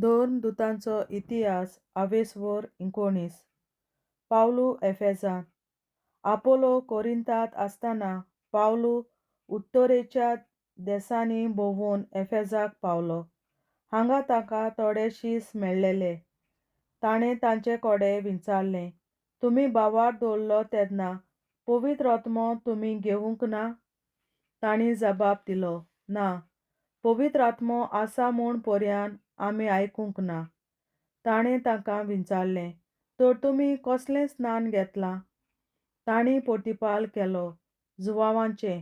दोन दूतांचो इतिहास 19 पावलू एफेसांत आपोलो कोरिंतांत आसतना पावलू उत्तरेच्या देसांनी भोंवून एफेसाक पावलो. हांगा ताका थोडे शीस मेळ्ळेले. ताणें तांचे कोडे विचारलें, तुमी बावार्द दवरलो तेन्ना पवित्र आत्मो तुमी घेवंक ना? तांणी जबाब दिलो, ना, पवित्र आत्मो आसा म्हूण पर्यान आमी आयकूंक ना. ताणें तांकां विचारलें, तर तुमी कसलें स्नान घेतलां? तांणी प्रतिपाल केलो, जुवांवाचें.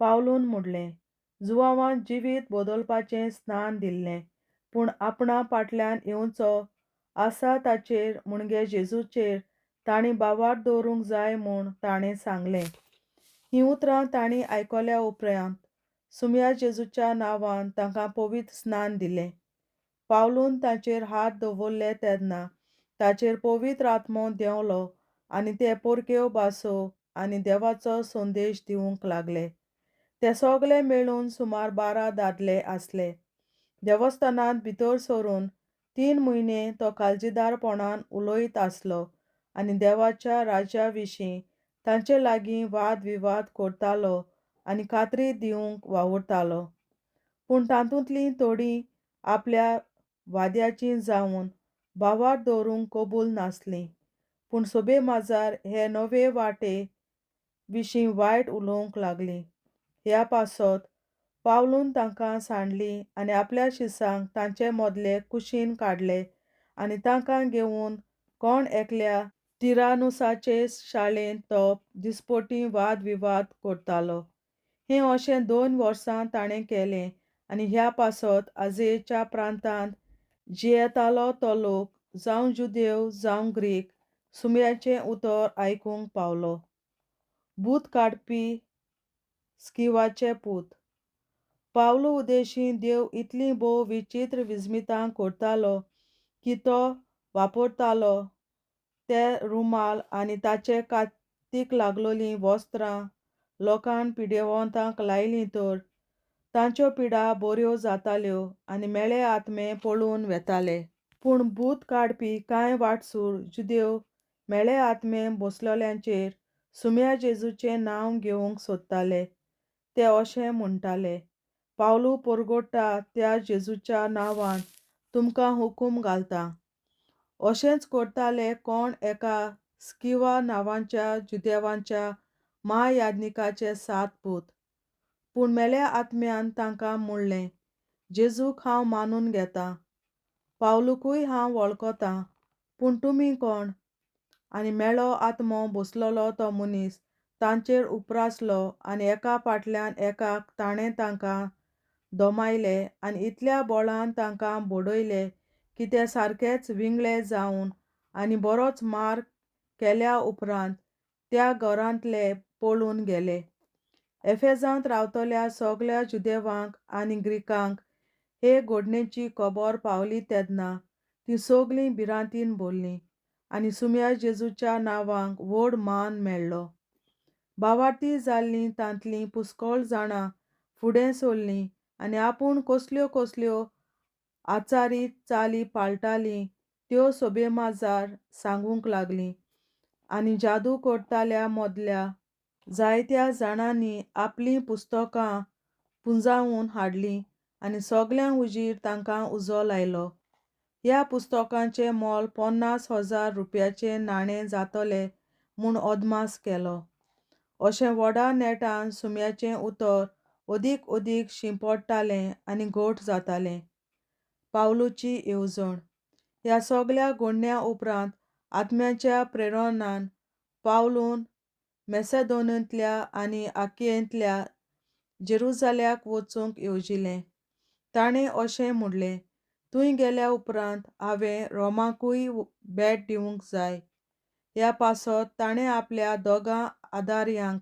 पावलून म्हणलें, जुवांवाक जिवीत बदलपाचें स्नान दिल्लें, पूण आपणा फाटल्यान येवचो आसा ताचेर म्हणजे जेजूचेर तांणी बावार्द दवरूंक जाय म्हूण ताणें सांगलें. हीं उतरां तांणी आयकल्या उपरांत सुमया जेजूच्या नांवान तांकां पवित्र स्नान दिलें. पावलून तांचेर हात दवरले तेन्ना ताचेर पवित्र आत्मो देंवलो आनी ते परक्यो भासो आनी देवाचो संदेश दिवंक लागले. ते सगळे मेळून सुमार 12 दादले आसले. देवस्थानांत भितर सरून 3 म्हयने तो काळजीदारपणान उलयत आसलो आनी देवाच्या राज्या विशीं तांचे लागीं वाद विवाद करतालो आनी खात्री दिवंक वावुरतालो. पूण तातूंतलीं थोडीं आपल्या वाद्याचीं जावन बावार्द दवरूंक कबूल नासलीं. पूण सोबेमाजार हे नवे वाटे विशीं वायट उलोवंक लागलीं. ह्या पासत पावलून तांकां सांडली आनी आपल्या शिसांक तांचे मदले कुशीन काडले आनी तांकां घेवन कोण एकल्या तिरानुसाचे शाळेंत तो दिसपटी वाद विवाद करतालो. हें अशें 2 वर्सां ताणें केलें आनी ह्या पासत आजयेच्या प्रांतांत जियेतालो तो लोक, जावं जुदेव जावं ग्रीक, सुमयाचें उतर आयकूंक पावलो. भूत काडपी स्किवाचे पूत पावलू उदेशीं देव इतलीं भोव विचित्र विजमितां करतालो की तो वापरतालो ते रुमाल आनी ताचे कातीक लागलोलीं वस्त्रां लोकांक पिडेवंतांक लायलीं तर तांच्यो पिडा बऱ्यो जाताल्यो आनी मेळे आत्मे पळून वेताले. पूण भूत काडपी कांय वाटसूर जुदेव मेळे आत्मे बसलोल्यांचेर सुमया जेजूचें नांव घेवंक सोदताले. ते अशें म्हणटाले, पावलू परगोडटा त्या जेजूच्या नांवान तुमकां हुकूम घालता. अशेंच करताले कोण एका स्किवा नांवाच्या जुदेवांच्या महायाजकाचे 7 पूत. पूण मेल्या आत्म्यान तांकां म्हणलें, जेजूक हांव मानून घेतां, पावलूकूय हांव वळखतां, पूण तुमी कोण? आनी मेळो आत्मो बसलोलो तो मनीस तांचेर उप्रासलो आनी एका फाटल्यान एकाक ताणें तांकां दोमायले आनी इतल्या बोळान तांकां बडयले की ते सारकेच विंगळे जावन आनी बरोच मार केल्या उपरांत त्या घरांतले पळून गेले. एफेसांत रावतल्या सगळ्या जुदेवांक आनी ग्रीकांक हे घडणेची खबर पावली तेन्ना तीं सगळीं भिरांतीन भरलीं आनी सुमया जेजूच्या नांवाक व्हड मान मेळ्ळो. बावार्थी जाल्लीं तांतलीं पुष्कळ जाणां फुडें सरलीं आनी आपूण कसल्यो कसल्यो आचारीत चाली पाळटालीं त्यो सोबेमाजार सांगूंक लागलीं. आनी जादू करताल्या मदल्या जायत्या जाणांनी आपलीं पुस्तकां पुंजावून हाडलीं आनी सगळ्यांक उजीर तांकां उजो लायलो. ह्या पुस्तकांचें मोल 50,000 रुपयाचें नाणें जातलें म्हूण अदमास केलो. अशें व्हडा नेटान सुमयाचें उतर अदीक शिंपडटालें आनी घट जातालें. पावलूची येवजण ह्या सगळ्या घडण्यां उपरांत आत्म्याच्या प्रेरणान पावलून मॅसेदोनियांतल्या आनी आखियेंतल्या जेरुसालेमाक वचूंक येवजिलें. ताणें अशें म्हणलें, थंय गेल्या उपरांत हांवें रोमाकूय भेट दिवंक जाय. ह्या पासत ताणें आपल्या दोगां आदार्यांक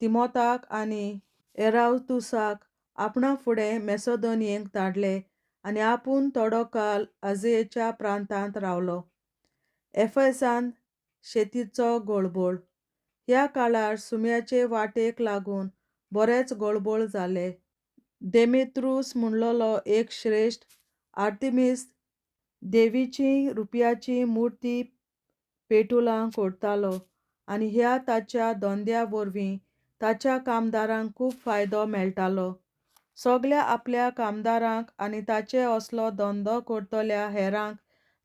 तिमोथाक आनी एरास्तुसाक आपणा फुडें मॅसेदोनियेक धाडले आनी आपूण थोडो काळ आजयेच्या प्रांतांत रावलो. एफेसांत शेतीचो गळबळ ह्या काळार सुमयाचे वाटेक लागून बरेच गळबळ जाले. देमेत्रूस म्हणलोलो एक श्रेश्ठ, आर्तेमीस देवीची रुपयाची मुर्ती पेटुलांक फोडतालो आनी ह्या ताच्या धंद्या वरवीं ताच्या कामदारांक खूब फायदो मेळटालो. सगळ्या आपल्या कामदारांक आनी ताचे असलो धंदो करतल्या हेरांक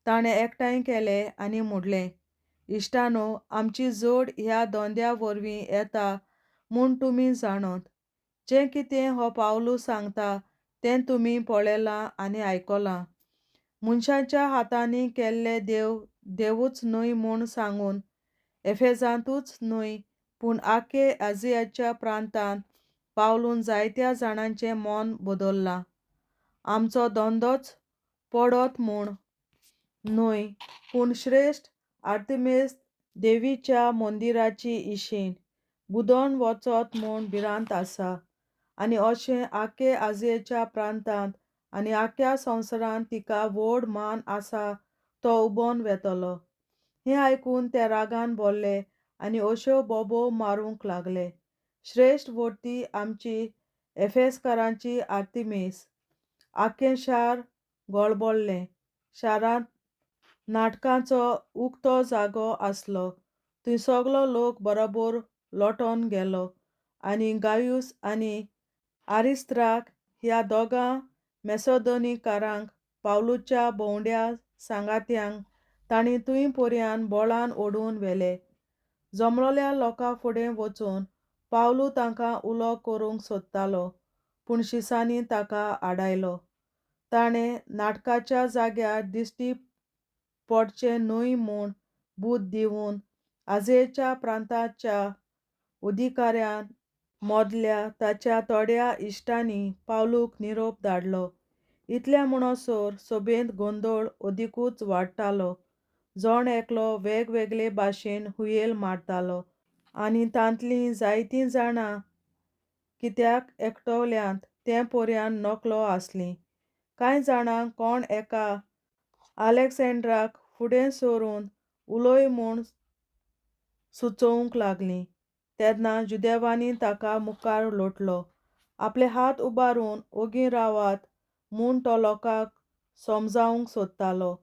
ताणें एकठांय केलें आनी म्हणलें, इश्टांनो, आमची जोड ह्या धंद्या वरवीं येता म्हूण तुमी जाणत. जें कितें हो पावलू सांगता तें तुमी पळयलां आनी आयकलां. मनशांच्या हातांनी केल्ले देवूच न्हय म्हूण सांगून एफेसांतूच न्हय पूण आखे आसियाच्या प्रांतांत पावलून जायत्या जाणांचें मन बदल्लां. आमचो धंदोच पडत म्हूण न्हय पूण श्रेश्ठ आर्तेमिस देवीच्या मंदिराची इशीण बुदोवन वचत म्हूण भिरांत आसा. आनी अशें आखे आसियाच्या प्रांतांत आनी आख्या संवसारांत तिका व्हड मान आसा तो उबोवन वेतलो. हें आयकून ते रागान भरले आनी अश्यो बोबो मारूंक लागले. श्रेश्ठ वर्ती आमची एफेसकारांची आर्तेमिस. आख्खें शार गळबळ्ळें. शारांत नाटकांचो उक्तो जागो आसलो. थंय सगलो लोक बरोबर लोटोन गेलो आनी गायूस आनी आरिस्तार्क ह्या दोगां मॅसेदोनिकारांक पावलूच्या भोंवड्या सांगात्यांक तांणी थंय पर्यान बोळान ओडून व्हेले. जमलोल्या लोकां फुडें वचून पावलू तांकां उलो करूंक सोदतालो पूण शिसांनी ताका आडायलो. ताणें नाटकाच्या जाग्यार दिश्टी पडचें न्हय म्हूण बूट दिवन आसियाच्या प्रांताच्या अधिकाऱ्यां मदल्या ताच्या थोड्या इश्टांनी पावलूक निरोप धाडलो. इतल्या म्हणसर सभेंत गोंदळ अदिकूच वाडटालो. जण एकलो वेगवेगळे भाशेन हुयेल मारतालो आनी तांतलीं जायतीं जाणां कित्याक एकवटल्यांत ते पर्यान नकलो आसलीं. कांय जाणांक कोण एका आलेक्झांड्राक फुडें सरून उलय म्हूण सुचोवंक लागलीं. तेन्ना जुदेवांनी ताका मुखार लोटलो. आपले हात उबारून ओगीं रावात म्हूण तो लोकांक समजावंक सोदतालो.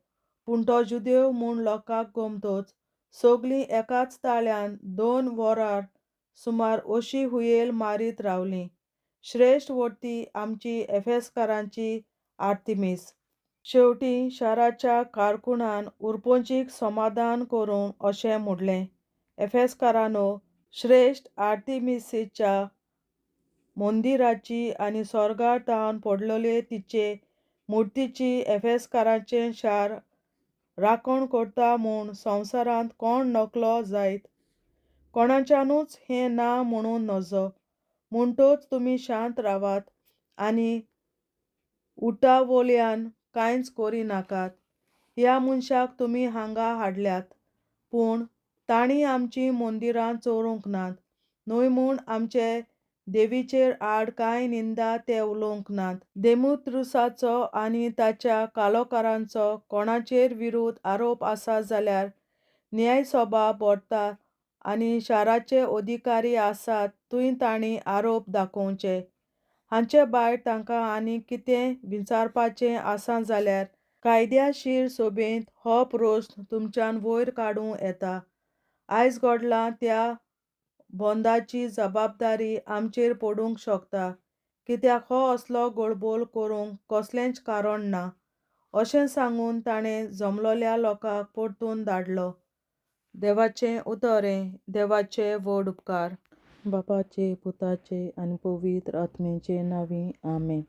पूण तो जुदेव म्हूण लोकांक गमतच सगळीं एकाच ताळ्यान 2 वरां सुमार अशी हुयेल मारीत रावलीं. श्रेश्ठ वर्ती आमची एफेसकारांची आर्तेमिस. शेवटी शाराच्या कारकुनान उरपंचीक समाधान करून अशें म्हणलें, एफेसकारांनो, श्रेश्ठ आर्तेमिसीच्या मंदिराची आनी स्वर्गार तावन पडलोले तिचे मुर्तीची एफेसकारांचें शार राखण करता म्हूण संवसारांत कोण नकलो जायत कोणाच्यानूच हें ना म्हणून नजो. म्हणटच तुमी शांत रावात आनी उटावल्यांन कांयच करिनाकात. ह्या मनशाक तुमी हांगा हाडल्यात पूण तांणी आमचीं मंदिरां चोरूंक नात न्हय म्हूण आमचे देवीचेर आड कांय निंदा ते उलोवंक नात. देमेत्रियुसाचो आनी ताच्या कालोकारांचो कोणाचेर विरोध आरोप आसा जाल्यार न्यायसभा भरता आनी शाराचे अधिकारी आसात थंय तांणी आरोप दाखोवचे. हाचे भायर तांकां आनीक कितें विचारपाचें आसा जाल्यार कायद्याशीर सभेंत हो प्रस्न तुमच्यान वयर काडूं येता. आयज घडलां त्या बंदाची जबाबदारी आमचेर पडूंक शकता कित्याक हो असलो गळबोल करूंक कसलेंच कारण ना. अशें सांगून ताणें जमलोल्या लोकांक परतून धाडलो. देवाचें उतरें. देवाचे व्हड उपकार. बापाचे, पुताचे आनी पवित्र आत्म्याचे नांवीं आमेन.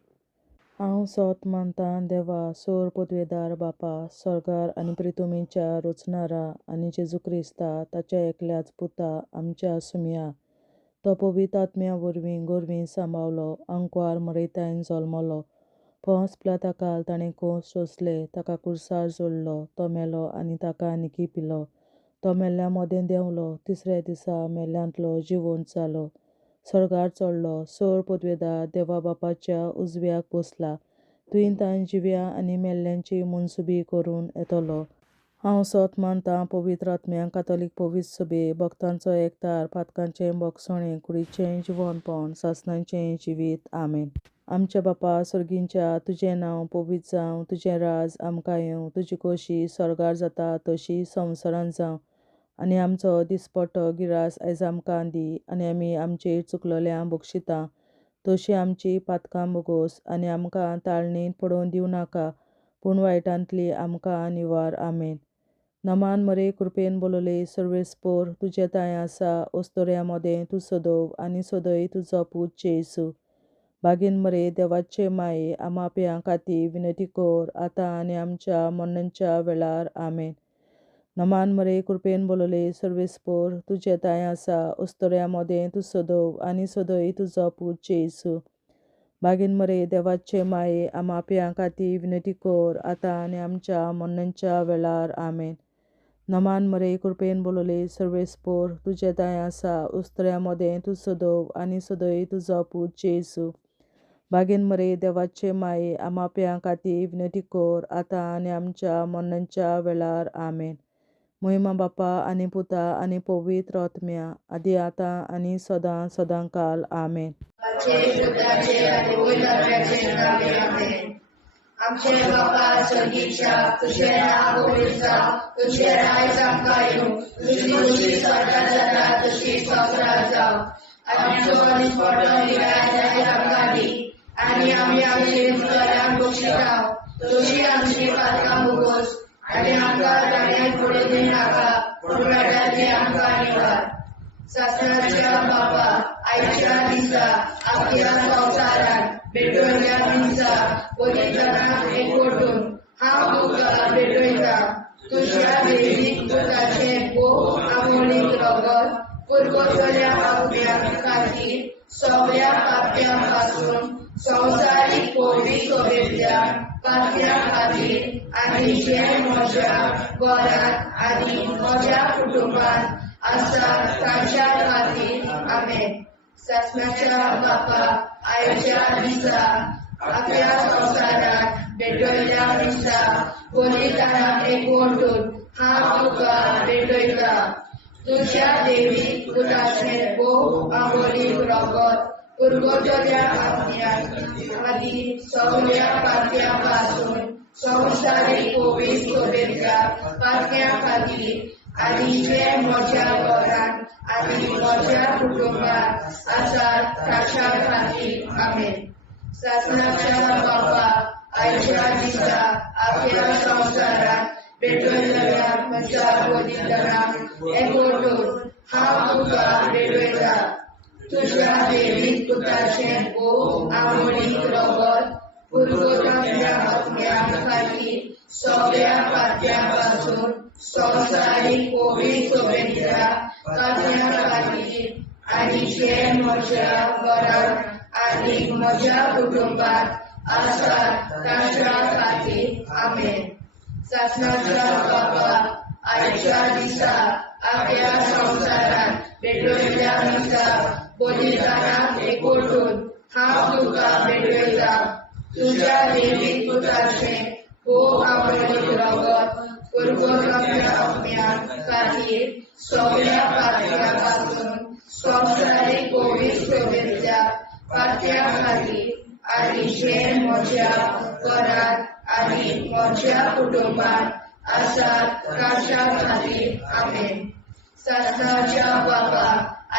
हांव सोत मानतां देवा, सोर पदवेदार बापा, स्वर्गार आनी पृथ्वीच्या रचणारा आनी जेजू क्रिस्ता ताच्या एकल्याच पुता आमच्या सुम्या तो पवित्र आत्म्या वरवीं गोरवीं सांबाळलो, अंकवार मरयतायन जल्मलो, पोंस पिलाताकाल ताणें खूंस सोंसले, ताका क्रुसार जोडलो, तो मेलो आनी ताका निकी पिलो, तो मेल्ल्या मोदें देंवलो, तिसऱ्या दिसा मेल्ल्यांतलो जिवंत जालो, स्वर्गार चडलो, सोर पदवेदार देवा बापाच्या उजव्याक बसला, थंय तांय जिव्या आनी मेल्ल्यांची मनसुबी करून येतलो. हांव सोत मानतां पवित्र आत्म्यांक कातोलीक पवित्र सभे भक्तांचो एकठार पातकांचें भोगसणें कुडीचें जिवनपण सासणाचें जिवीत आमेन. आमच्या बापा सर्गींच्या तुजें नांव पवित्र जावं, तुजें राज आमकां येवं, तुजी खोशी स्वर्गार जाता तशी संवसारांत जावं. आनी आमचो दिसपट्टो गिरास आयज आमकां दी, आनी आमी आमचेर चुकलोल्यांक बक्षिता तशी आमची पातकां बोगोस, आनी आमकां ताळणेंत पडोवन दिवं नाका, पूण वायटांतली आमकां निवार आमेन. नमान मरे कृपेन बोलोले सर्वेस्पोर तुजे ताय आसा, ओस्तोऱ्या मोदें तूं सदोव आनी सदय तुजो पूत जेसू. बागीन मरे देवाचे माये आमाप्यां खातीर विनंती कोर, आतां आनी आमच्या मरणाच्या वेळार आमेन. नमान मरे कृपेन बोलोले सर्वेस्पोर तुजे ताय आसा, ओस्तोऱ्या मोदें तूं सदोव आनी सदय तुजो पूत जेसू. बागीन मरे देवाचे माये आमाप्यां खातीर विनंती कोर, आतां आनी आमच्या मरणाच्या वेळार आमेन. नमान मरे कृपेन बोलोले सर्वेस्पोर तुजे ताय आसा, ओस्तोऱ्या मोदें तूं सदोव आनी सदय तुजो पूत जेसू. बागीन मरे देवाचे माये आमाप्यां खातीर विनंती कोर, आतां आनी आमच्या मरणाच्या वेळार आमेन. महिमा बापा आनी पुता आनी पवित्र आत्म्या, आदी आतां आनी सदां सदांकाल आमेन. आमचे बापा सर्गीच्या तुझें नांव पवित्र जावं, तुझें राज आमकां येवं, तुजी खोशी स्वर्गार जाता तशी संवसारांत जावं. आनी आमचो दिसपट्टो गिरास आयज आमकां दी, आनी आमी आमचेर चुकलोल्यांक बक्षिता तशी आमची पातकां बोगोस, आनी आमकां ताळणेंत पडोवन दिवं नाका, पूण वायटांतली आमकां निवार. सासणाच्या बापा आयच्या दिसा आख्या संवसारांत भेटोयल्या दिसा पवित्रांक एकवटून हांव तुका भेटयता. तुज्या देवीक पुताचें भोव आमोणीक रगत पुरगोटल्या आत्म्यां खातीर सगळ्या पाप्यां पासून संवसारीक पवित्र सभेंतल्या पाप्यां खातीर आनी जे म्हज्या घरांत आनी म्हज्या कुटुंबांत आसा तांच्या खातीर आमेन. सासणाच्या बापा आयच्या दिसा आख्या संवसारांत भेटोयल्या दिसा पवित्रांक एकवटून हांव तुका भेटयता. तुज्या देवीक पुताचें भोव आमोणीक रगत पुरगोटल्या आत्म्यां खातीर सगळ्या पाप्यां पासून संवसारीक पवित्र सभेंतल्या पाप्यां खातीर आनी जे म्हज्या घरांत आनी म्हज्या कुटुंबांत आसात तांच्या खातीर आमेन. सासणाच्या बापा आयच्या दिसा आख्या संवसारांत भेटोयल्या म्हज्या पवित्रांक एकवटून हांव तुका भेटयता. तुज्या देवीक पुताचें भोव आमोणीक रगत पुरगोटल्या आत्म्यां खातीर सगळ्या पाप्यां पासून संवसारीक पवित्र सभेंतल्या पाप्यां खातीर आनी जे म्हज्या घरांत आनी म्हज्या कुटुंबांत आसात तांच्या खातीर आमेन. सासणाच्या बापा आयच्या दिसा आख्या संवसारांत भेटोयल्या दिसा पवित्रांक एकवटून हांव तुका भेटयता. तुज्या देवीक पुताचें भोव आमोणीक रगत पुरगोटल्या आत्म्यां खातीर सगळ्या पाप्यां पासून संवसारीक पवित्र सभेंतल्या पाप्यां खातीर आनी जे म्हज्या घरांत आनी म्हज्या कुटुंबांत आसात तांच्या खातीर आमेन. सासणाच्या बापा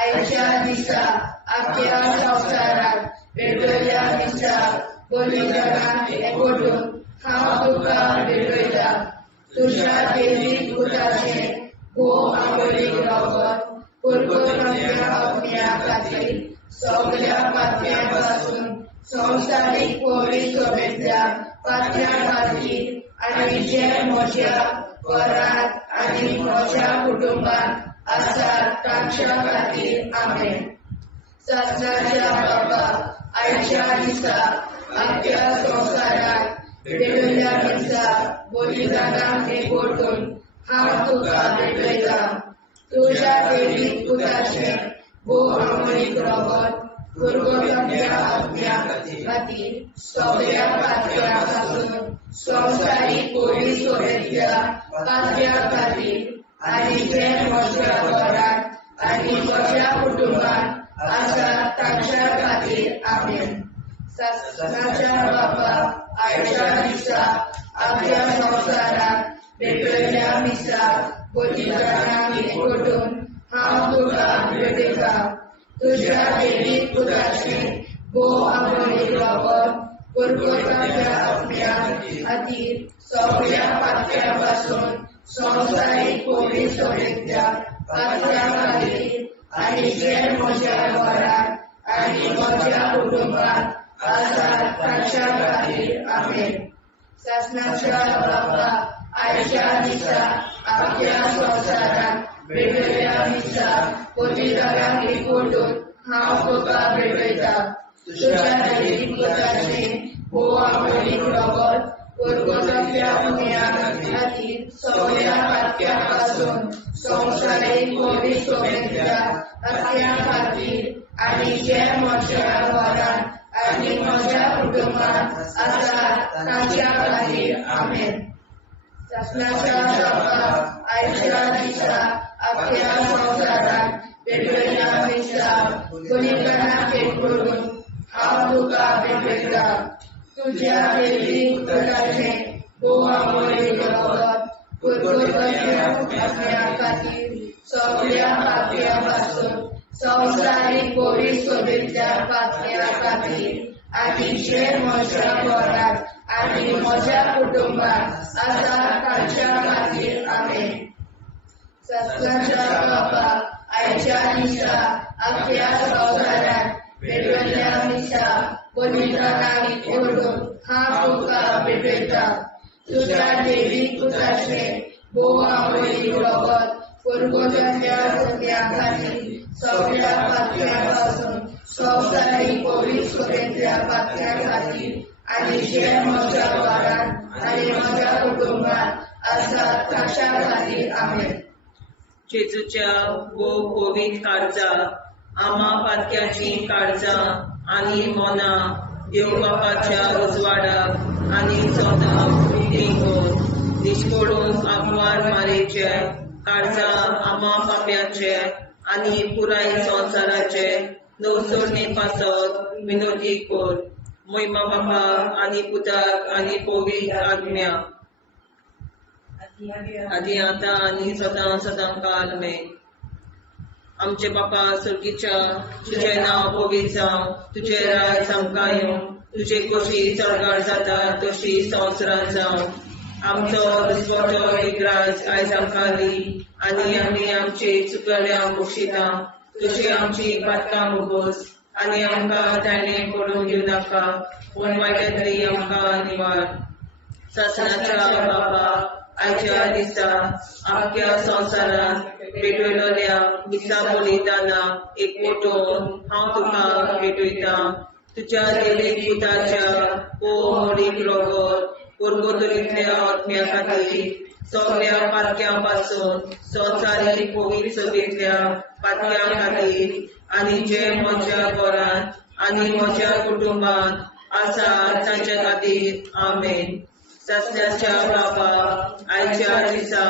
आयच्या दिसा आख्या संवसारांत भेटोयल्या दिसा पवित्रांक एकवटून हांव तुका भेटयता. तुज्या देवीक पुताचें भोव आमोणीक रगत पुरगोटल्या आत्म्यां खातीर सगळ्या पाप्यां पासून संवसारीक पवित्र सभेंतल्या पाप्यां खातीर आनी जे म्हज्या घरांत आनी म्हज्या कुटुंबांत आसात तांच्या खातीर आमेन. सासणाच्या बापा आयच्या दिसा आख्या संवसारांत भेटोयल्या दिसा पवित्रांक एकवटून हांव तुका भेटयता. तुज्या देवीक पुताचें भोव आमोणीक रगत पुरगोटल्या आत्म्यां खातीर सगळ्या पाप्यां पासून संवसारीक कोविड सोबेतल्या पात्या खातीर आनी जे म्हज्या घरांत आनी म्हज्या कुटुंबात आसा तांच्या खातीर आमेन. शासनाच्या बापा आयच्या दिसा आपल्या संवसाराक वेगवेगळ्या मिसाक पतितांक एकवटून हांव तुका भेटयता. तुज्या देवीक पुताचें भोव आमोलीक रगत परगताच्या आपल्या खातीर सगळ्या पात्या पासून संवसारीक कोविड सोबेतल्या पात्या खातीर आनी जे म्हज्या घरांत आनी म्हज्या कुटुंबात आसा तांच्या खातीर आमेन. शासनाच्या बापा आयच्या दिसा आपल्या संवसाराक वेगवेगळ्या मिसाक पतितांक एकवटून हांव तुका भेटयता. तुज्या देवीक पुताचें भोव आमोलीक रगत परगताच्या आपल्या खातीर सगळ्या पात्या पासून संवसारीक कोविड सोबेतल्या पात्या खातीर आनी जे म्हज्या घरांत आनी म्हज्या कुटुंबात आसा तांच्या खातीर आमेन. शासनाच्या बापा आयच्या दिसा आपल्या संवसाराक वेगवेगळ्या मिसाक पतितांक एकवटून हांव तुका भेटयता. तुज्या देवीक पुताचें भोव आमोलीक रगत परगताच्या आपल्या खातीर सगळ्या पात्या पासून संवसारीक कोविड सोबेतल्या पात्या खातीर आनी जे म्हज्या घरांत आनी म्हज्या कुटुंबात आसा तांच्या खातीर आमेन. शासनाच्या बापा आयच्या दिसा आपल्या संवसाराक वेगवेगळ्या मिसाक पतितांक एकवटून हांव तुका भेटयता. तुज्या देवीक पुताचें भोव आमोलीक रगत परगताच्या आपल्या खातीर सगळ्या पात्या पासून संवसारीक कोविड सोबेतल्या पात्या खातीर आनी जे म्हज्या घरांत आनी म्हज्या कुटुंबात आसा तांच्या खातीर आमेन. जेजूच्या भोव कोविड काळजां आमा पात्याची काळजां आनी मोना देव बापाच्या उजवाडाक आनी सोदाक विलीन दिशपडून आग्वार मारेचे काळजां आमा पाप्याचे आनी पुराय संवसाराचे नवसोडणे पासत विनोदी कोर. महिमा बापा आनी पुताक आनी पवित्र आत्म्या आदी आतां आनी सदां सदां काल आमेन. आमचे बापा सर्गीच्या तुजें नांव पवित्र जावं, तुजें राज आमकां येवं, तुजे कशी चडगाड जाता तशी संवसारांत जावं. आमचो दिसवटो विग्राज आयज आमकां दी आनी आमी आमचे चुकल्यांक बक्षिता. तशी आमची पातकां मुगोस आनी आमकां ताणें पडून दिवं नाका, पूण वायटांतली आमकां निवार. शासनाच्या बापा आयच्या दिसा आख्या संवसारांत भेटयलोल्या मिसा बलिदानाक एकवटून हांव तुका भेटयता. तुज्या देवीक पुताच्या मोडीक रगत परगतरींतल्या आत्म्या खातीर सगळ्या पातक्यां पासून संवसारीक कोविड सोबेतल्या पातक्यां खातीर आनी जे म्हज्या घरांत आनी म्हज्या कुटुंबात आसा तांच्या खातीर आमेन. शासनाच्या बापा आयच्या दिसा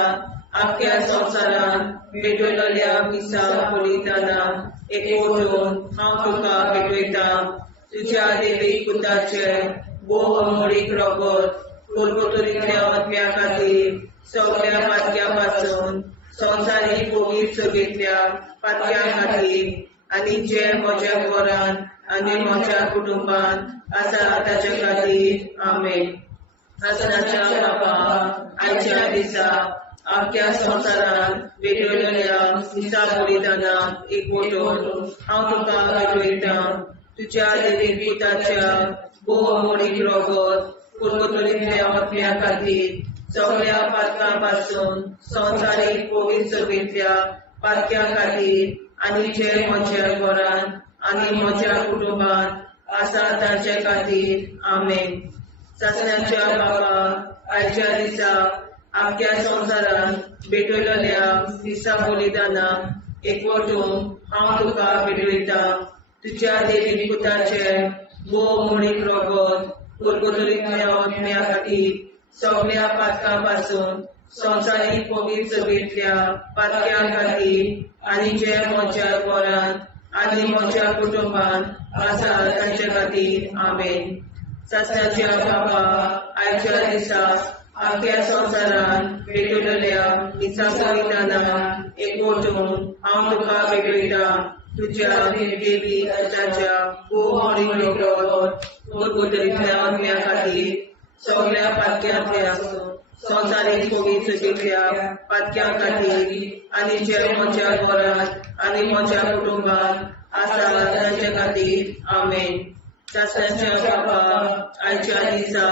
आख्या संवसारांत भेटयलोल्या मिसा बलिदानाक एकवटून हांव तुका भेटयता. तुज्या देवीक पुताचे भोव अमोलीक रगत परगतरींतल्या आत्म्या खातीर सगळ्या पातक्यां पासून संवसारीक कोविड सोबेतल्या पातक्यां खातीर आनी जे म्हज्या घरांत आनी म्हज्या कुटुंबात आसा ताच्या खातीर आमेन. शासनाच्या बापा आयच्या दिसा आख्या संवसारांत भेटयलोल्या मिसा बलिदानाक एकवटून हांव तुका भेटयता. तुज्या देवीक पुताच्या भोव अमोलीक रगत परगतरींतल्या आत्म्या खातीर सगळ्या पातकां पासून संवसारीक कोविड सोबेतल्या पातक्यां खातीर आनी जे म्हज्या घरांत आनी म्हज्या कुटुंबात आसा तांच्या खातीर आमेन. शासनाच्या बापा आयच्या दिसा आख्या संवसारांत भेटयलोल्या मिसा बलिदानाक एकवटून हांव तुका भेटयता. तुज्या देवीक पुताचे भोव अमोलीक रगत परगतरींतल्या आत्म्या खातीर सगळ्या पातकापासून संवसारीक पवित्र सभेंतल्या पातक्या खातीर आनी जे म्हज्या घरांत आनी म्हज्या कुटुंबांत आसा तांचे खातीर आमेन. सासणाच्या बाबा, आयच्या दिसा आख्या संवसारांत भेटलेल्या दिसा बलिदानां एकवटून हांव तुका भेटयता. तुज्या देवी ताच्या गुरगुदरींतल्या आत्म्या खातीर सगळ्या पातक्यांतल्या संवसारीक पवित्र सभेंतल्या पातक्या खातीर आनी जे म्हज्या घरांत आनी म्हज्या कुटुंबांत आसा तांचे खातीर आमेन. सासणाच्या बाबा, आयच्या दिसा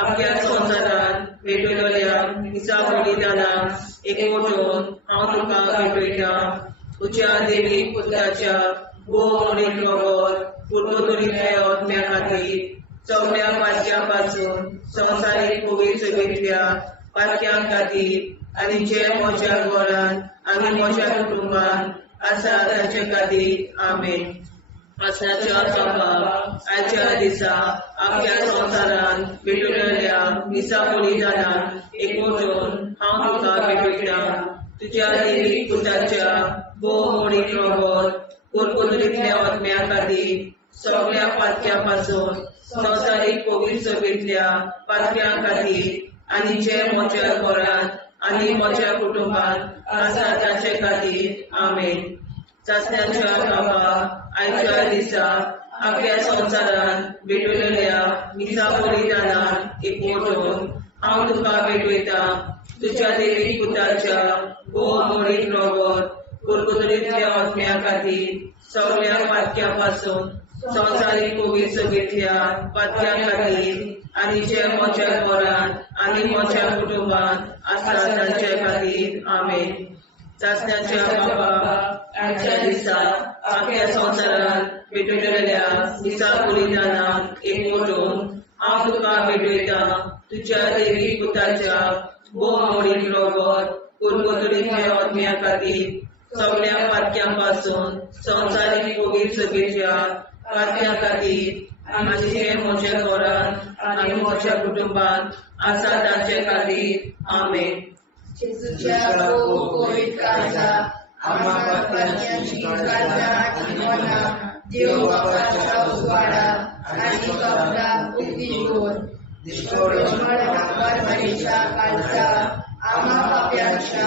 आख्या संवसारांत भेटलेल्या दिसा बलिदानां एकवटून हांव तुका भेटयता. तुज्या देवी पुताच्या गोमडीक रगत गुरगुदरींतल्या आत्म्या खातीर सगळ्या पातक्यां संवसारीक पवित्र सभेंतल्या पातक्यां खातीर आनी जे म्हज्या घरांत आनी म्हज्या कुटुंबांत आसा तांचे खातीर आमेन. सासणाच्या बाबा, आयच्या दिसा आख्या संवसारांत भेटलेल्या दिसा बलिदानां एकवटून हांव तुका भेटयता. तुज्या देवी पुताच्या गोमडीक रगत गुरगुदरींतल्या आत्म्या खातीर सगळ्या पातक्यां संवसारीक पवित्र सभेंतल्या पातक्यां खातीर आनी जे म्हज्या घरांत आनी म्हज्या कुटुंबांत आसा तांचे खातीर आमेन. सासणाच्या बाबा, आयच्या दिसा आख्या संवसारांत भेटलेल्या दिसा बलिदानां एकवटून हांव तुका भेटयता. तुज्या देवी पुताच्या गोमडीक रगत गुरगुदरींतल्या आत्म्या खातीर सगळ्या पातक्यां संवसारीक पवित्र सभेंतल्या पातक्यां खातीर आनी जे म्हज्या घरांत आनी म्हज्या कुटुंबांत आसा तांचे खातीर आमेन. सासणाच्या बाबा, आयच्या दिसा आख्या संवसारांत भेटलेल्या दिसा बलिदानां एकवटून हांव तुका भेटयता. तुज्या देवी पुताच्या गोमडीक रगत गुरगुदरींतल्या आत्म्या खातीर सगळ्या पातक्यां संवसारीक पवित्र सभेंतल्या पातक्यां खातीर आनी जे म्हज्या घरांत आनी म्हज्या कुटुंबांत आसा तांचे खातीर आमेन. जेजूच्या पवित्र काळजा आम्हा पातकांची काळजा आनी मना देव बापाच्या उजवाडा आनी सगळा उक्तीवर परमेच्या काळजा आम्हा पाप्यांच्या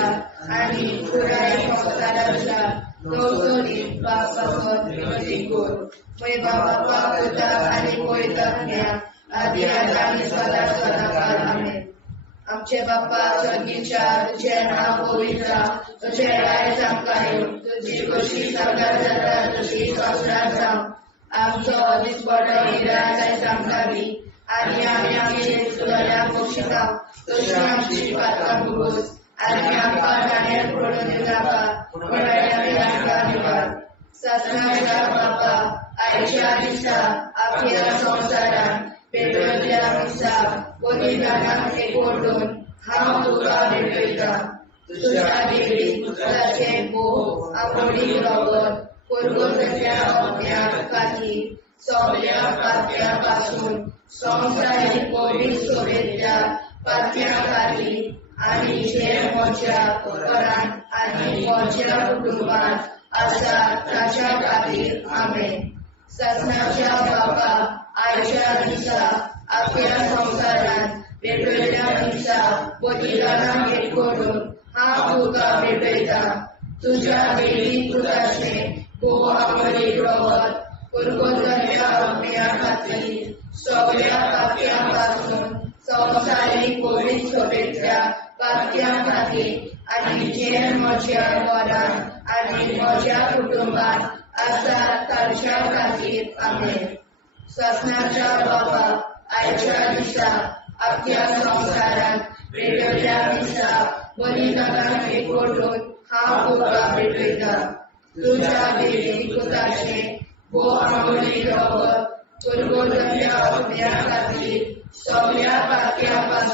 आनी पुराय संसाराच्या गवसणीत पापासून विनती कर. मैबा बापा पुता आनी पवित्रात्म्या आदी आनी सदा सदाकाळ आमेन. आमचे बापा स्वर्गीच्या तुझे नाव पवित्र तुझे राय जावं, तुझी कशी सगळ्यात जाता तशी संसारात जावं. आमचो दिसपडो निराय सांगताली आनी आमी आमचे सुदाऱ्याक बक्षिता तशी आमची पातकां भोगोस आनी आमकां गाण्यार पडून नाका पूण आमकां निवार. सासणाच्या बापा, आयच्या दिसा आख्या संवसारांत भेटलेल्या दिसा बलिदानां एकवटून हांव तुका भेटयता. तुज्या देवी पुताचे गोमडीक रगत गुरगुदरींतल्या आत्म्या खातीर सगळ्या पातक्यां संवसारीक पवित्र सभेंतल्या पातक्यां खातीर आनी जे म्हज्या घरांत आनी म्हज्या कुटुंबांत आसा ताच्या खातीर आमेन. सासणाच्या बापा, आयच्या दिसा आख्या संवसारांत भेटलेल्या दिसा बलिदानां एकवटून हांव तुका भेटयता. तुज्या देवी पुताचे गोमडीक रगत गुरगुदरींतल्या आत्म्या खातीर सगळ्या पातक्यां संवसारीक पवित्र सभेंतल्या पातक्यां खातीर आनी जे म्हज्या घरांत आनी म्हज्या कुटुंबांत आसा तांच्या खातीर आमेन. सासणाच्या बापा, आयच्या दिसा आख्या संवसारांत भेटलेल्या दिसा बलिदानां एकवटून हांव तुका भेटयता. तुज्या देवी पुताचे गोमडीक रगत गुरगुदरींतल्या आत्म्या खातीर सगळ्या पातक्यां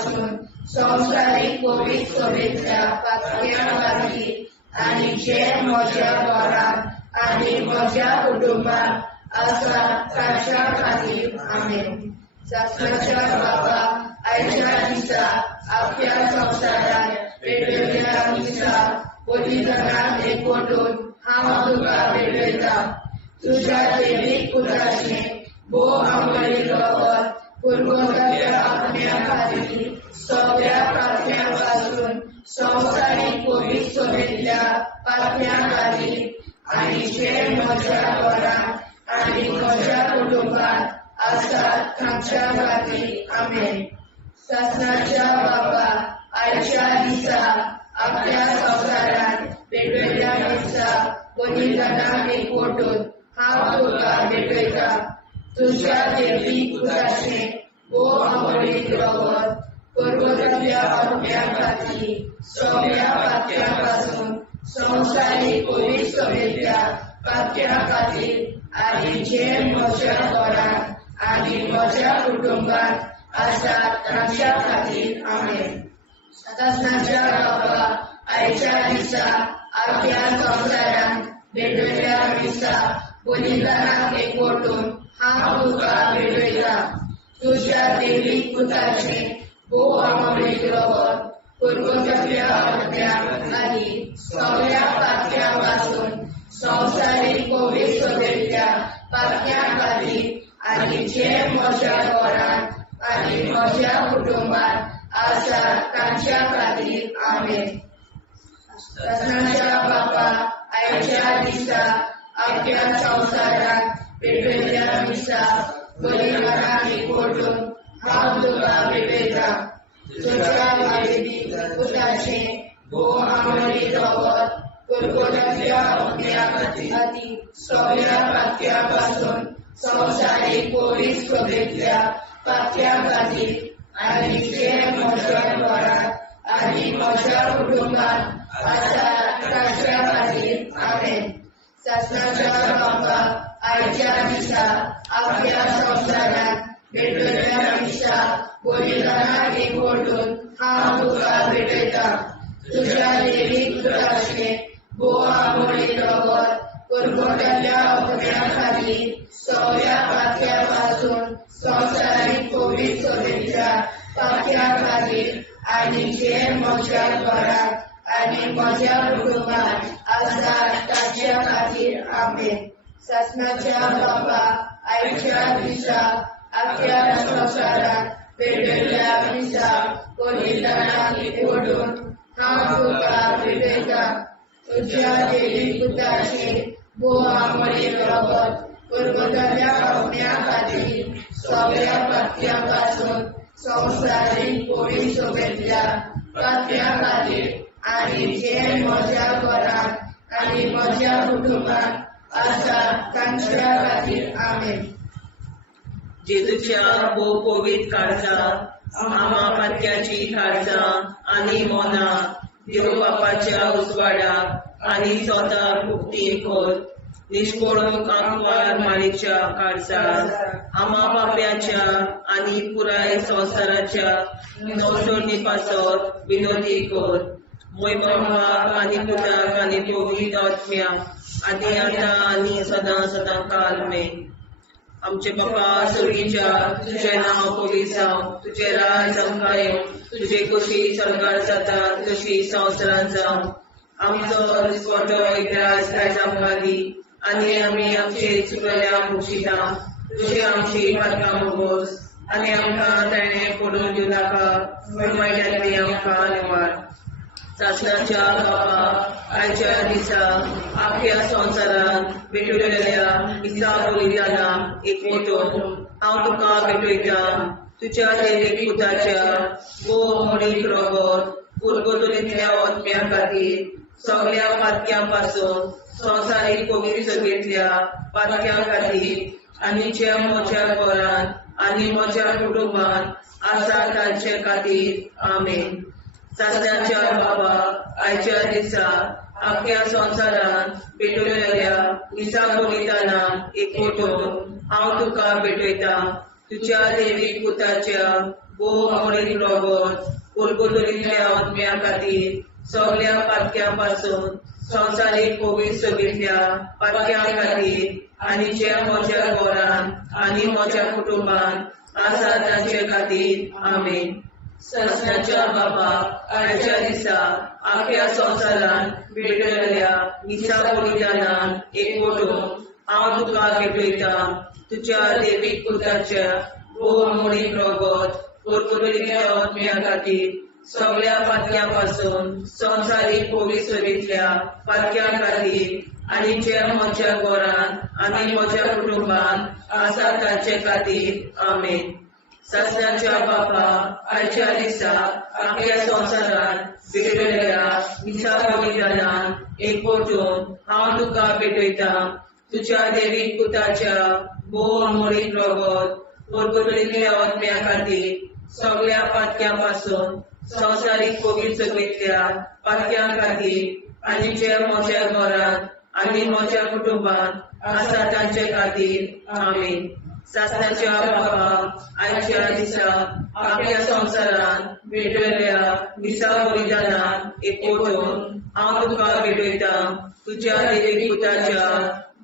संवसारीक पवित्र सभेंतल्या पातक्यां खातीर आनी जे म्हज्या घरांत आनी म्हज्या कुटुंबांत आसा तांच्या खातीर आमेन. सासणाच्या बापा, आयच्या दिसा अख्ख्या संवसारात वेगवेगळ्या दिसा बलिदानाक एकवटून हांव तुका भेटयता. तुझ्या दैवीक पुताचे भोव आंबळी रगत पुरवताच्या आपल्या खाली सगळ्या पातळ्यांपासून संवसारीक पवित्र सभेतल्या पातळ्या खाली आणि जे म्हज्या घरांत आनी म्हज्या कुटुंबात आसात तांच्या खातीर आमेन. शासनाच्या बाबा आयच्या दिसा आपल्या संवसारात वेगवेगळ्या दिसा बलिदानाक एकवटून हांव तुका भेटयता. तुझ्या दैवीक पुताचे भोव आंबळीक रगत पर्वताच्या आपल्या खातीर सगळ्या पातळ्यांपासून संवसारीक पवित्र सभेतल्या पातळ्या खातीर आनी जे म्हज्या घरांत आनी म्हज्या कुटुंबात आसात तांच्या खातीर आमेन. शासनाच्या बाबा आयच्या दिसा आपल्या संवसारात वेगवेगळ्या दिसा बलिदानाक एकवटून हांव तुका भेटयता. तुझ्या दैवीक पुताचे भोव आंबळीक रगत पर्वताच्या आपल्या खाली सगळ्या पातळ्यांपासून संवसारीक पवित्र सभेतल्या पातळ्या खातीर आनी जे म्हज्या घरांत आनी म्हज्या कुटुंबात आसात तांच्या खातीर आमेन. शासनाच्या बाबा आयच्या दिसा आपल्या संवसारात वेगवेगळ्या दिसा बलिदानाक एकवटून हांव तुका भेटयता. तुझ्या दैवीक पुताचे भोव आंबळीक रगत पर्वताच्या आपल्या खातीर सगळ्या पातळ्यांपासून संवसारीक पवित्र सभेतल्या पातळ्या खातीर आनी जे म्हज्या घरांत आनी म्हज्या कुटुंबात आसात तांच्या खातीर आमेन. शासनाच्या बाबा आयच्या दिसा आपल्या संवसारात वेगवेगळ्या दिसा बलिदानाक एकवटून हांव तुका भेटयता. तुझ्या दैवीक पुताचे भोव आंबळीक रगत पर्वताच्या आपल्या खातीर सगळ्या पातळ्यांपासून संवसारीक पवित्र सभेतल्या पातळ्या खातीर आनी जे म्हज्या घरांत आनी म्हज्या कुटुंबात आसात तांच्या खातीर आमेन. शासनाच्या बाबा आयच्या दिसा आपल्या संवसारात वेगवेगळ्या दिसा बलिदानाक एकवटून हांव तुका भेटयता. तुझ्या दैवीक पुताचे भोव आंबळीक रगत पर्वताच्या आपल्या खातीर सगळ्या पातळ्यांपासून संवसारीक पवित्र सभेतल्या पातळ्या खातीर आनी जे म्हज्या घरांत आनी म्हज्या कुटुंबात आसात तांच्या खातीर आमेन. जेजूच्या भोव पवित्र काळजांत आम्हा पातक्याची काळजां आनी मोना देव बापाच्या उजवाडाक आनी स्वता मुक्ती कर. निष्कळूक आंकवार माळेच्या काळजांत आम्हा पाप्याच्या आनी पुराय संवसाराच्या संशोधनी पासत विनोदी कर. मोय बापाक आनी पुताक आनी पवित्र आत्म्याक आदी आतां आनी सदां सदां काल मेन. आमचे बापा सर्गीच्या तुझें नांव पवित्र जावं. तुजें राज आमकां येवं. तुजे कशी सरकार जाता तशी संवसारांत जावं. आमचो दिसवटो एकदांच आयज आमकां दी आनी आमी आमचे चुकल्यांक बक्षिता. तुजी आमची पातकां भोगोस आनी आमकां ताणें पडून दिवं नाका पण वायट्यांतली आमकां निवार. शासनाच्या बाबा आयच्या दिसा आपल्या संवसारांत भेटलेल्या दिसा बलिदानाक एकवटून हांव तुका भेटयता. तुज्या दैवीक पुताच्या भोव आंबळीक रगत पर्वतांतल्या आत्म्या खातीर सगळ्या पातक्यांपासून संवसारीक पवित्र सभेतल्या पातक्या खातीर आनी जे म्हज्या घरांत आनी म्हज्या कुटुंबात आसा तांचे खातीर आमेन. शासनाच्या बाबा आयच्या दिसा आपल्या संवसारांत भेटलेल्या दिसा बलिदानाक एकवटून हांव तुका भेटयता. तुज्या दैवीक पुताच्या भोव आंबळीक रगत पर्वतांतल्या आत्म्या खातीर सगळ्या पातक्यांपासून संवसारीक पवित्र सभेतल्या पातक्या खातीर आनी जे म्हज्या घरांत आनी म्हज्या कुटुंबात आसा तांचे खातीर आमेन. सस्नाच्या बापाक आयच्या दिसा आख्या संवसारान भेटलेल्या मिसा बलिदानान एकवटून हांव तुका भेटयता तुज्या देवीक पुताच्या भोवमोळी रगत परतुलेल्या आत्म्या खातीर सगळ्या पातक्यां पासून संवसारीक पवित्रतेंतल्या पातक्यां खातीर आनी जे म्हज्या घरान आनी म्हज्या कुटुंबान आसा तांचे खातीर आमेन. सस्नाच्या बापा आयच्या दिसा आख्या संवसारान भेटलेल्या मिसा बलिदानान एकवटून हांव तुका भेटयता तुज्या देवीक पुताच्या भोवमोळी रगत परतुलेल्या आत्म्या खातीर सगळ्या पातक्यां पासून संवसारीक पवित्रतेंतल्या पातक्यां खातीर आनी जे म्हज्या घरान आनी म्हज्या कुटुंबान आसा तांचे खातीर आमेन. सस्नाच्या बापा आयच्या दिसा आख्या संवसारान भेटलेल्या मिसा बलिदानान एकवटून हांव तुका भेटयता तुज्या देवीक पुताच्या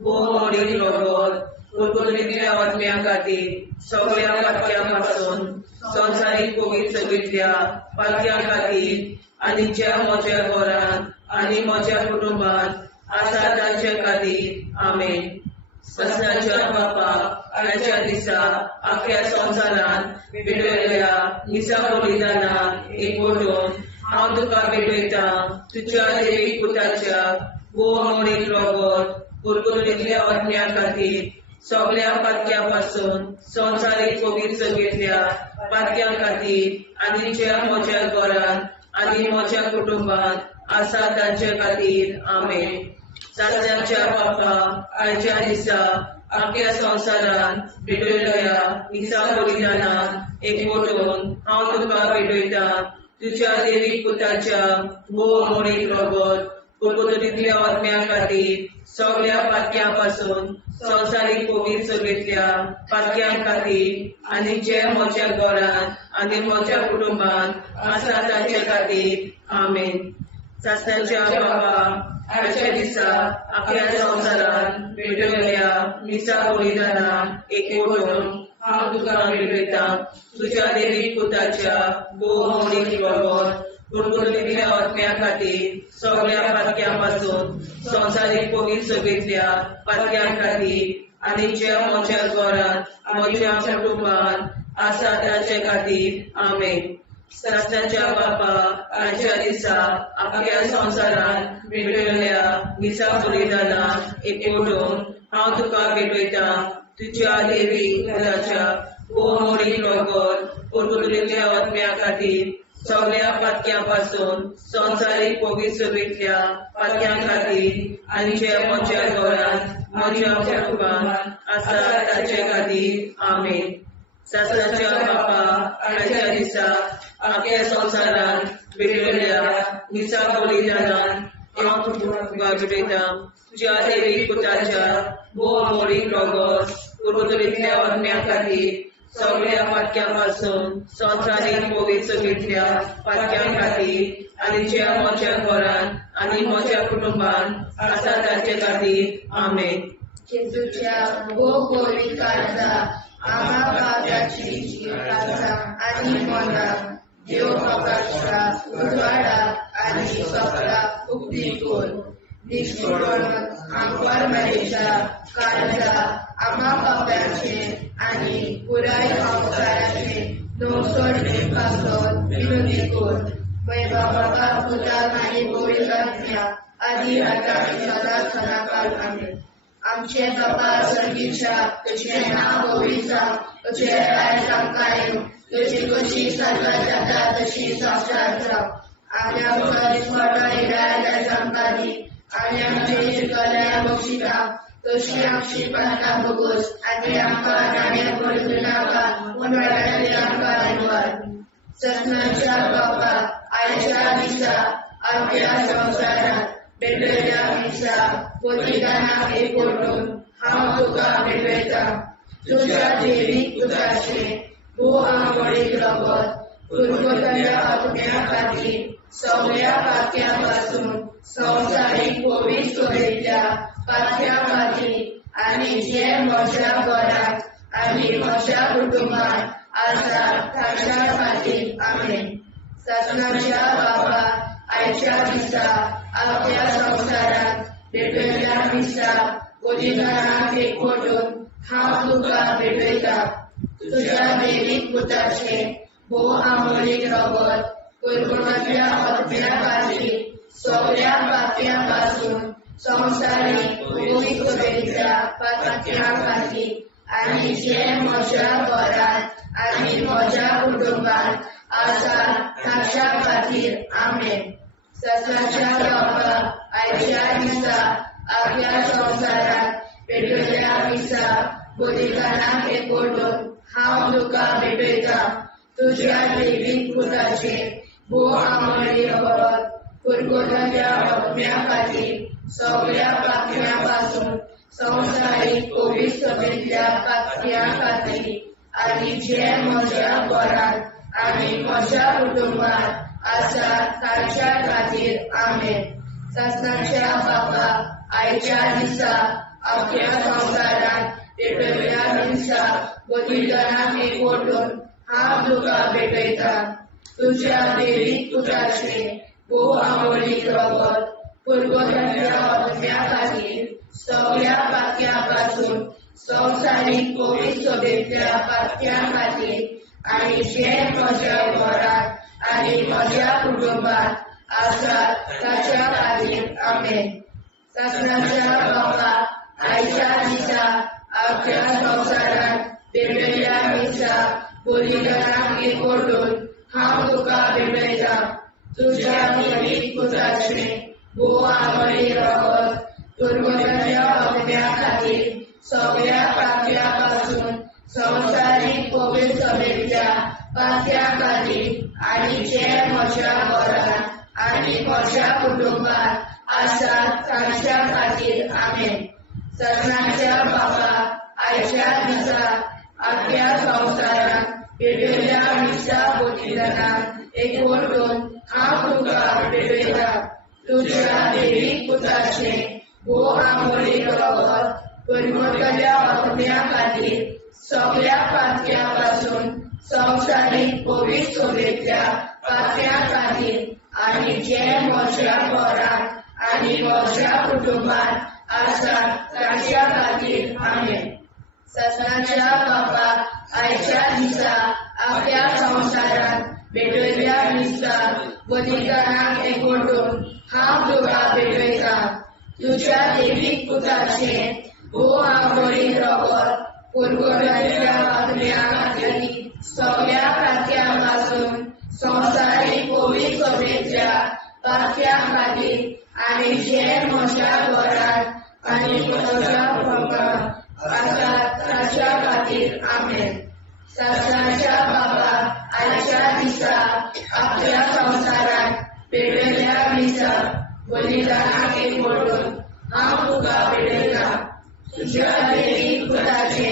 भोवमोळी रगत परतुलेल्या आत्म्या खातीर सगळ्या पातक्यां पासून संवसारीक पवित्रतेंतल्या पातक्यां खातीर आनी ज्या म्हज्या घरान आनी म्हज्या कुटुंबान आसा तांचे खातीर आमेन. सस्नाच्या बापा आयच्या दिसा आख्या संवसारान भेटलेल्या मिसा बलिदानान एकवटून हांव तुका भेटयता तुज्या देवीक पुताच्या भोवमोळी रगत परतुलेल्या आत्म्या खातीर सगळ्या पातक्यां पासून संवसारीक पवित्रतेंतल्या पातक्यां खातीर आनी ज्या म्हज्या घरान आनी म्हज्या कुटुंबान आसा तांचे खातीर आमेन. सस्नाच्या बापा आयच्या दिसा आख्या संवसारान भेटलेल्या मिसा बलिदानान एकवटून हांव तुका भेटयता तुज्या देवीक पुताच्या भोवमोळी रगत परतुलेल्या आत्म्या खातीर सगळ्या पातक्यां पासून संवसारीक पवित्रतेंतल्या पातक्यां खातीर आनी जे म्हज्या घरान आनी म्हज्या कुटुंबान आसा तांचे खातीर आमेन. सस्नाच्या बापा आयच्या दिसा आख्या संवसारान भेटलेल्या मिसा बलिदानान एकवटून हांव तुका भेटयता तुज्या देवीक पुताच्या भोवमोळी रगत परतुलेल्या आत्म्या खातीर सगळ्या पातक्यां पासून संवसारीक पवित्रतेंतल्या पातक्यां खातीर आनी जे म्हज्या घरान म्हज्या कुटुंबान आसा तांचे खातीर आमेन. सस्नाच्या बापा आयच्या दिसा आख्या संवसारान भेटलेल्या मिसा बलिदानान एकवटून हांव तुका भेटयता तुज्या देवीक पुताच्या भोवमोळी रगत परतुलेल्या आत्म्या खातीर सगळ्या पातक्यां पासून संवसारीक पवित्रतेंतल्या पातक्यां खातीर आनी जे म्हज्या घरान म्हज्या कुटुंबान आसा तांचे खातीर आमेन. सस्नाच्या बापा आयच्या दिसा आख्या संवसारान भेटलेल्या मिसा बलिदानान हांव तुका भेटयता तुज्या देवीक पुताच्या भोवमोळी रगत परतुलेल्या आत्म्या खातीर सगळ्या पातक्यां पासून संवसारीक पवित्रतेंतल्या पातक्यां खातीर आनी जे म्हज्या घरान आनी म्हज्या कुटुंबान आसा तांचे खातीर आमेन. जेजूच्या भोवमोळी काळजा आम्हा पापाची काळजा आनी मनाक देव बापाच्या उजवाडाक आनी सपनाक उक्ती कर. निष्ठुरण आमकां मेरेच्या काळजा आम्हा पापाचे आनी पुराय संवसाराचे नवसोडणे पासत विनोदी कर. बाबा पुताक आनी पवित्रात्म्या आदी आतां आनी सदांच सदांकाळ आमेन. आमचे बाबा सर्गीच्या तुझे नाव पवित्र तुझे राय आमकां तुझी कशी सर्व जाता तशी संवसारांत राव. आनी आमच्या दिसपट्टा इराय आमकां दी आनी आमचे शिकल्या बक्षिता तशी आमची प्रार्थना बघूस आनी आमकां नाण्या पडूं नाका पूण वाड्यातली आमकां निवार. सस्नाच्या बापा आयच्या दिसा आख्या संवसारांत भेटलेल्या मिसा बलिदानाक एकवटून हांव तुका भेटयता तुज्या देवीक पुताचे भोवमोळी रगत परतुलेल्या आत्म्या खातीर सगळ्या पातक्यां पासून संवसारीक पवित्रतेंतल्या पातक्यां खातीर आनी जे म्हज्या घरान आनी म्हज्या कुटुंबान आसा ताच्या खातीर आमेन. ससनाच्या बाबा आयच्या दिसा आपल्या संवसारात भेटयल्या दिसा बलिदानाक एकवटून हांव तुका भेटयता. तुज्या देवीक पुताचे भोव आमोलीक रगत कुरकुरांतल्या आत्म्या खातीर सगळ्या पापयां पासून संवसारीक पवित्रतेच्या पातक्या खातीर आनी जे म्हज्या घरांत आनी म्हज्या कुटुंबांत आसा ताच्या खातीर आमेन. ससाच्या बाबा आयच्या दिसा आपल्या संवसारात भेटयल्या दिसा बलिदानाक एकवटून हांव तुका भेटयता. तुज्या देवीक पुताचे भोव आमोली रगत कुरकुरांतल्या आत्म्या खातीर सगळ्या पापयां पासून संवसारीक पवित्रतेच्या पातक्या खातीर आनी जे म्हज्या घरांत आनी म्हज्या कुटुंबांत आसा ताच्या खातीर आमेन. ससनाच्या बाबा आयच्या दिसा आपल्या संवसारात भेटयल्या दिसा बलिदानाक एकवटून हांव तुका भेटयता. तुज्या देवीक पुताचे भोव आमोलीक रगत कुरकुरांतल्या आत्म्या खातीर सगळ्या पापयां पासून संवसारीक पवित्रतेच्या पातक्या खातीर आनी जे म्हज्या घरांत आनी म्हज्या कुटुंबांत आसा ताच्या खातीर आमेन. ससनाच्या बाबा आयच्या दिसा आपल्या संवसारात भेटयल्या दिसा बलिदानाक एकवटून हांव तुका भेटयता. तुज्या देवीक पुताचे भोव आमोलीक रगत कुरकुरांतल्या आत्म्या खातीर सगळ्या पापयां पासून संवसारीक पवित्रतेच्या पातक्या खातीर आनी जे म्हज्या घरांत आनी म्हज्या कुटुंबांत आसा ताच्या खातीर आमेन. ससनाच्या बाबा आयच्या दिसा आपल्या संवसारात भेटयल्या दिसा बलिदानाक एकवटून हांव तुका भेटयता. तुज्या देवीक पुताचे भोव आमोलीक रगत कुरकुरांतल्या आत्म्या खातीर सगळ्या पातक्या पासून संवसारीक पवित्रतेच्या पातक्या खातीर आनी जे म्हज्या घरांत आनी म्हज्या कुटुंबांत आसा ताच्या खातीर आमेन. ससनाच्या बाबा आयच्या दिसा आपल्या संवसारात भेटयल्या दिसा बलिदानाक एकवटून हांव तुका भेटयता. तुज्या देवीक पुताचे भोव आमोलीक रगत कुरकुरांतल्या आत्म्या खातीर सगळ्या पातक्या पासून संवसारीक पवित्रतेच्या पातक्या खातीर आनी जे म्हज्या घरांत आनी म्हज्या कुटुंबांत आसा ताच्या खातीर आमेन. ससनाच्या बाबा आयच्या दिसा आपल्या संवसारात भेटयल्या दिसा बलिदानाक एकवटून हांव तुका भेटयता. तुज्या देवीक पुताचे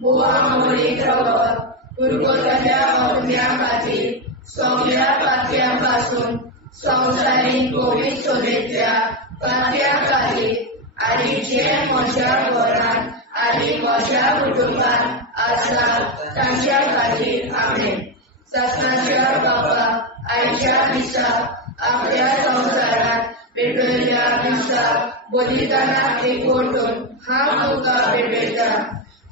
भोव आमोलीक रगत कुरकुरांतल्या आत्म्या खातीर सगळ्या पापयां पासून संवसारीक पवित्रतेच्या पातक्या खातीर आनी जे म्हज्या घरांत आनी म्हज्या कुटुंबांत आसा ताच्या खातीर आमेन. ससनाच्या बाबा आयच्या दिसा आपल्या संवसारात भेटयल्या दिसा बलिदानाक एकवटून हांव तुका भेटयता.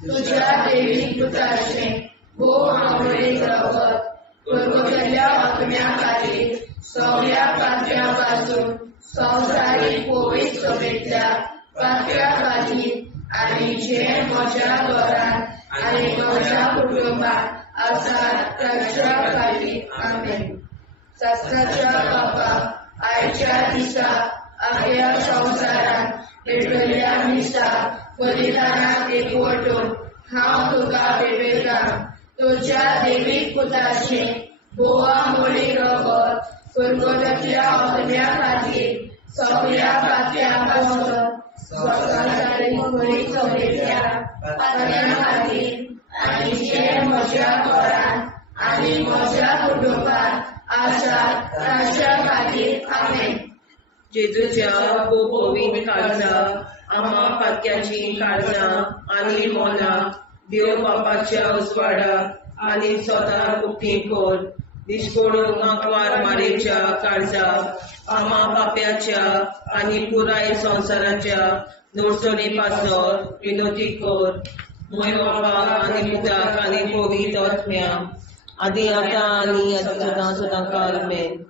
तुज्या देवीक पुताचे भोव आमोलीक रगत कुरकुरांतल्या आत्म्या खातीर सगळ्या पापयां पासून संवसारीक पवित्रतेच्या पातक्या खातीर आनी जे म्हज्या घरांत आनी म्हज्या कुटुंबांत आसा ताच्या खातीर आमेन. ससनाच्या बाबा आयच्या दिसा आपल्या संवसारात भेटयल्या दिसा बलिदानाक एकवटून हांव तुका भेटयता. तुज्या देवीक पुताचे भोव आमोलीक रगत कुरकुरांतल्या आत्म्या खातीर सगळ्या पापयां पासून संवसारीक पवित्रतेच्या पातक्या खातीर आनी जे म्हज्या घरांत आनी म्हज्या कुटुंबांत आसा ताच्या खातीर आमेन. जेजूच्या पवित्र काळजा आम्हा पातक्याची काळजा आनी मोना देव बापाच्या उजवाडाक आनी स्वता कुठी कोर दिसपडून आंकवार मारेच्या काळजा आमा पाप्याच्या आनी पुराय संसाराच्या नोडचणी पासर विनोदी कोर मोय बाबा आनी मुदाक आनी पवित्र आत्म्या आदी आतां आनी सदां सदां काल मेन